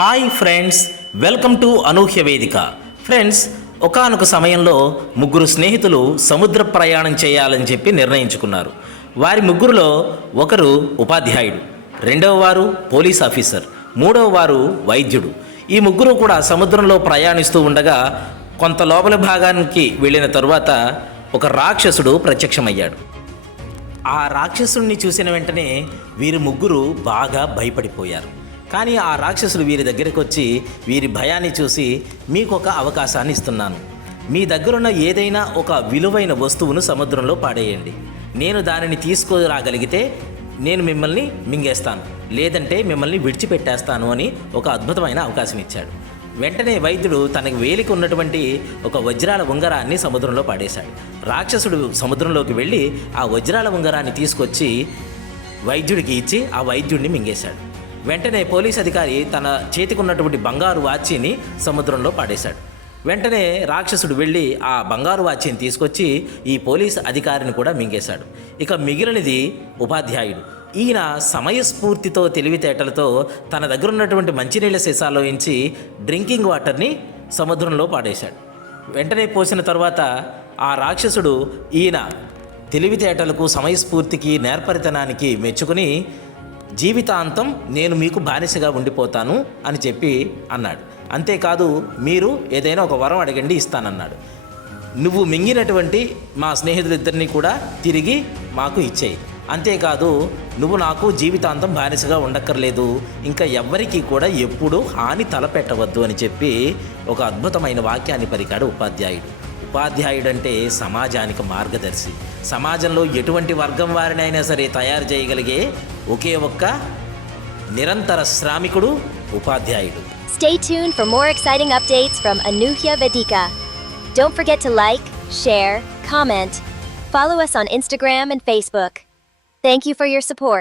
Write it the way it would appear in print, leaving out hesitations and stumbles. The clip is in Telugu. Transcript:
హాయ్ ఫ్రెండ్స్, వెల్కమ్ టు అనూహ్య వేదిక. ఫ్రెండ్స్, ఒకానొక సమయంలో ముగ్గురు స్నేహితులు సముద్ర ప్రయాణం చేయాలని చెప్పి నిర్ణయించుకున్నారు. వారి ముగ్గురులో ఒకరు ఉపాధ్యాయుడు, రెండవ వారు పోలీస్ ఆఫీసర్, మూడవ వారు వైద్యుడు. ఈ ముగ్గురు కూడా సముద్రంలో ప్రయాణిస్తూ ఉండగా కొంత లోపలి భాగానికి వెళ్ళిన తరువాత ఒక రాక్షసుడు ప్రత్యక్షమయ్యాడు. ఆ రాక్షసుడిని చూసిన వెంటనే వీరి ముగ్గురు బాగా భయపడిపోయారు. కానీ ఆ రాక్షసుడు వీరి దగ్గరికి వచ్చి వీరి భయాన్ని చూసి, మీకు ఒక అవకాశాన్ని ఇస్తున్నాను. మీ దగ్గరున్న ఏదైనా ఒక విలువైన వస్తువును సముద్రంలో పాడేయండి. నేను దానిని తీసుకురాగలిగితే నేను మిమ్మల్ని మింగేస్తాను, లేదంటే మిమ్మల్ని విడిచిపెట్టేస్తాను అని ఒక అద్భుతమైన అవకాశం ఇచ్చాడు. వెంటనే వైద్యుడు తనకి వేలికి ఉన్నటువంటి ఒక వజ్రాల ఉంగరాన్ని సముద్రంలో పాడేశాడు. రాక్షసుడు సముద్రంలోకి వెళ్ళి ఆ వజ్రాల ఉంగరాన్ని తీసుకొచ్చి వైద్యుడికి ఇచ్చి ఆ వైద్యుడిని మింగేశాడు. వెంటనే పోలీస్ అధికారి తన చేతికి ఉన్నటువంటి బంగారు వాచీని సముద్రంలో పాడేశాడు. వెంటనే రాక్షసుడు వెళ్ళి ఆ బంగారు వాచీని తీసుకొచ్చి ఈ పోలీస్ అధికారిని కూడా మింగేశాడు. ఇక మిగిలినది ఉపాధ్యాయుడు. ఈయన సమయస్ఫూర్తితో తెలివితేటలతో తన దగ్గర ఉన్నటువంటి మంచినీళ్ళ సీసాలో నుంచి డ్రింకింగ్ వాటర్ని సముద్రంలో పాడేశాడు. వెంటనే పోసిన తర్వాత ఆ రాక్షసుడు ఈయన తెలివితేటలకు, సమయస్ఫూర్తికి, నేర్పరితనానికి మెచ్చుకుని, జీవితాంతం నేను మీకు బానిసగా ఉండిపోతాను అని చెప్పి అన్నాడు. అంతేకాదు, మీరు ఏదైనా ఒక వరం అడగండి, ఇస్తానన్నాడు. నువ్వు మింగినటువంటి మా స్నేహితులిద్దరినీ కూడా తిరిగి మాకు ఇచ్చేయి. అంతేకాదు, నువ్వు నాకు జీవితాంతం బానిసగా ఉండక్కర్లేదు, ఇంకా ఎవ్వరికీ కూడా ఎప్పుడూ హాని తలపెట్టవద్దు అని చెప్పి ఒక అద్భుతమైన వాక్యాన్ని పలికాడు ఉపాధ్యాయుడు. ఉపాధ్యాయుడంటే సమాజానికి మార్గదర్శి. సమాజంలో ఎటువంటి వర్గం వారినైనా సరే తయారు చేయగలిగే ఒకే ఒక్క నిరంతర శ్రామికుడు ఉపాధ్యాయుడు. Stay tuned for more exciting updates from Anuhya Vedika. Don't forget to like, share, comment, follow us on Instagram and Facebook. Thank you for your support.